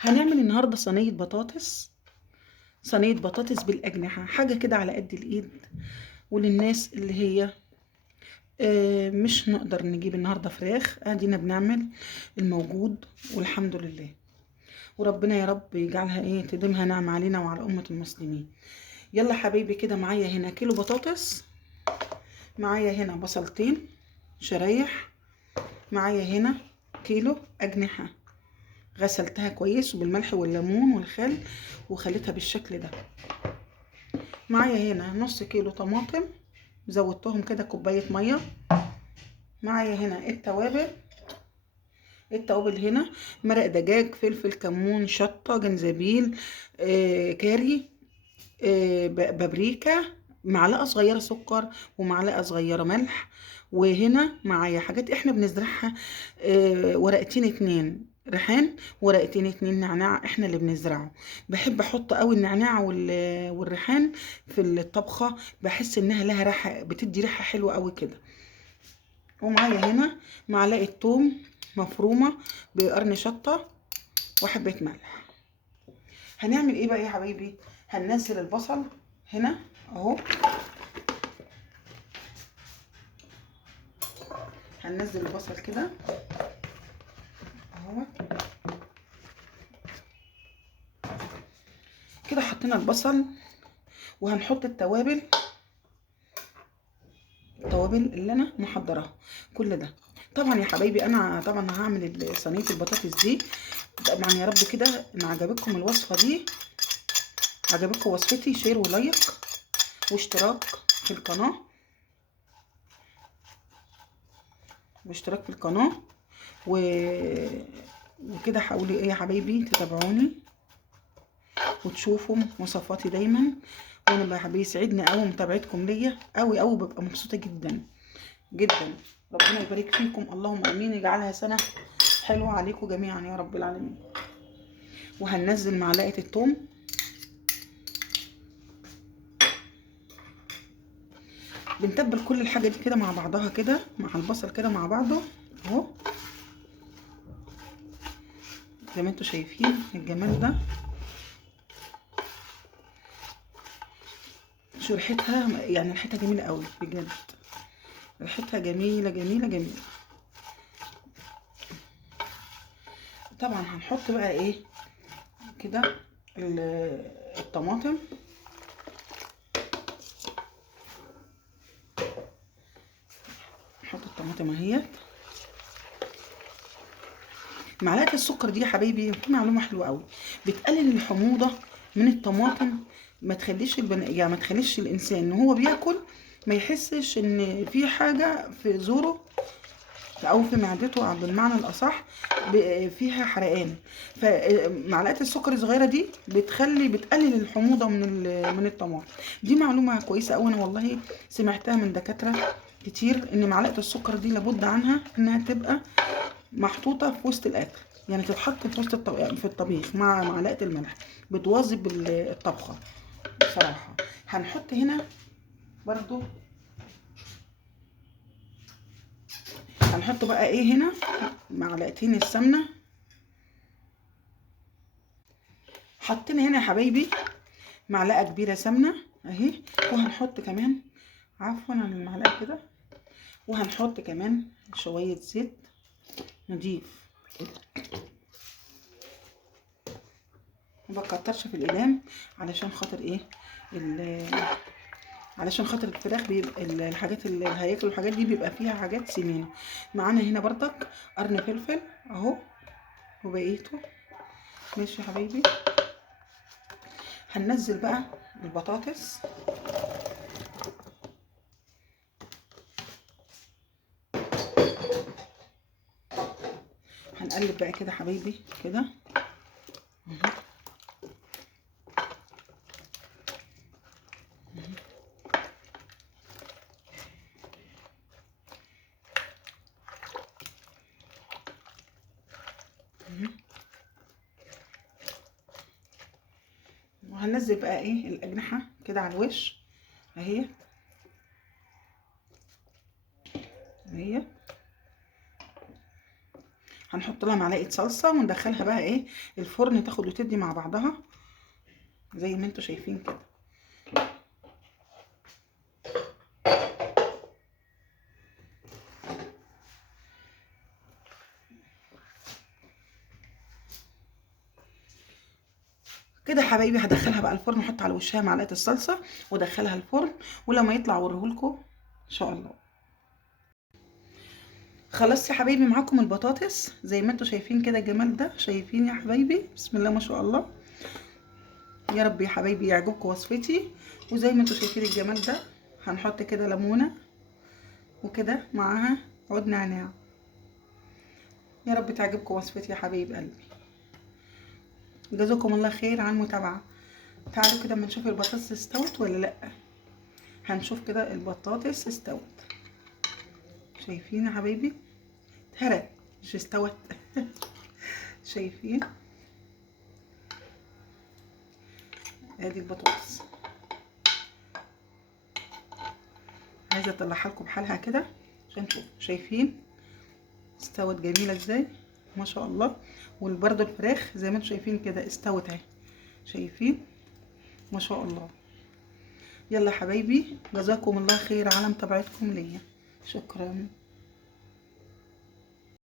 هنعمل النهارده صينيه بطاطس بالاجنحه، حاجه كده على قد الايد. وللناس اللي هي مش نقدر نجيب النهارده فراخ، ادينا بنعمل الموجود والحمد لله. وربنا يا رب يجعلها تديمها نعم علينا وعلى امه المسلمين. يلا حبايبي، كده معايا هنا كيلو بطاطس، معايا هنا بصلتين شرايح، معايا هنا كيلو اجنحه غسلتها كويس وبالملح والليمون والخل وخليتها بالشكل ده. معايا هنا نص كيلو طماطم زودتهم كده كوبايه ميه. معايا هنا التوابل هنا مرق دجاج، فلفل، كمون، شطه، جنزبيل، كاري، بابريكا، معلقه صغيره سكر ومعلقه صغيره ملح. وهنا معايا حاجات احنا بنزرعها، ورقتين 2 ريحان، ورقتين 2 نعناع احنا اللي بنزرعه. بحب احط قوي النعناع والريحان في الطبخه، بحس انها لها ريحه، بتدي ريحه حلوه قوي كده. ومعايا هنا معلقه توم مفرومه بقرن شطه وحبه ملح. هنعمل ايه بقى يا حبايبي؟ هننزل البصل هنا اهو، هننزل البصل كده اهو كده. حطينا البصل وهنحط التوابل اللي انا محضراها كل ده. طبعا يا حبايبي انا طبعا هعمل صينيه البطاطس دي. طبعا يا رب كده ان عجبتكم الوصفه دي، عجبتكم وصفتي، شير ولايك واشتراك في القناه و... وكده حاولوا يا حبايبي تتابعوني وتشوفوا وصفاتي دايما. وانا بيسعدني قوي متابعتكم ليا قوي قوي، ببقى مبسوطه جدا جدا. ربنا يبارك فيكم، اللهم امين، يجعلها سنه حلوه عليكم جميعا يا رب العالمين. وهننزل معلقه الثوم، بنتبل كل الحاجه دي كده مع بعضها كده مع البصل كده مع بعضه اهو، زي ما انتم شايفين الجمال ده. شو ريحتها؟ يعني ريحتها جميله قوي بجد، ريحتها جميله جميله جميله. طبعا هنحط بقى كده الطماطم. نحط الطماطم اهيت. معلقه السكر دي يا حبايبي في معلومه حلوه قوي، بتقلل الحموضه من الطماطم. ما تخليش يعني ما تخليش الانسان ان هو بياكل ما يحسش ان في حاجه في زوره او في معدته بالمعنى الاصح فيها حرقان. فمعلقه السكر الصغيره دي بتقلل الحموضه من الطماطم. دي معلومه كويسه قوي، انا والله سمعتها من دكاتره كتير ان معلقه السكر دي لابد عنها انها تبقى محطوطه في وسط الاكل، يعني تتحط في وسط في الطبيخ مع معلقه الملح، بتواظب الطبخه بصراحه. هنحط هنا برضو، هنحط بقى هنا معلقتين السمنه. حطينا هنا يا حبايبي معلقه كبيره سمنه اهي، وهنحط كمان، عفوا عن المعلقه كده، وهنحط كمان شويه زيت نضيف. ما بكترش في الاقلام علشان خاطر علشان خاطر الفراخ بيبقى الحاجات اللي هياكل الحاجات دي بيبقى فيها حاجات سمينه. معانا هنا بردك قرن فلفل اهو وبقيته. ماشي يا حبايبي، هننزل بقى البطاطس. هنقلب بقى كده حبايبي كده وهننزل بقى الاجنحه كده على الوش اهي اهي. هنحط لها معلقه صلصه وندخلها بقى ايه الفرن، تاخد وتدي مع بعضها زي ما انتوا شايفين كده. كده يا حبايبي هدخلها بقى الفرن، احط على وشها معلقه الصلصه وادخلها الفرن، ولما يطلع اوريهولكم ان شاء الله. خلاص يا حبايبي معاكم البطاطس زي ما انتوا شايفين كده الجمال ده، شايفين يا حبايبي؟ بسم الله ما شاء الله. يا رب يا حبايبي يعجبكم وصفتي. وزي ما انتوا شايفين الجمال ده، هنحط كده ليمونه وكده معاها عود نعناع. يا رب تعجبكم وصفتي يا حبايب قلبي. جزاكم الله خير على المتابعه. تعالوا كده اما نشوف البطاطس استوت ولا لا. هنشوف كده البطاطس استوت. شايفين يا حبايبي؟ اتهرت مش استوت. شايفين؟ ادي البطاطس. عايزه اطلعها لكم بحالها كده عشان تشوفوا. شايفين استوت جميله ازاي؟ ما شاء الله. وبرده الفراخ زي ما انتم شايفين كده استوت اهي. شايفين؟ ما شاء الله. يلا حبايبي جزاكم الله خير على متابعتكم ليا. شكرا.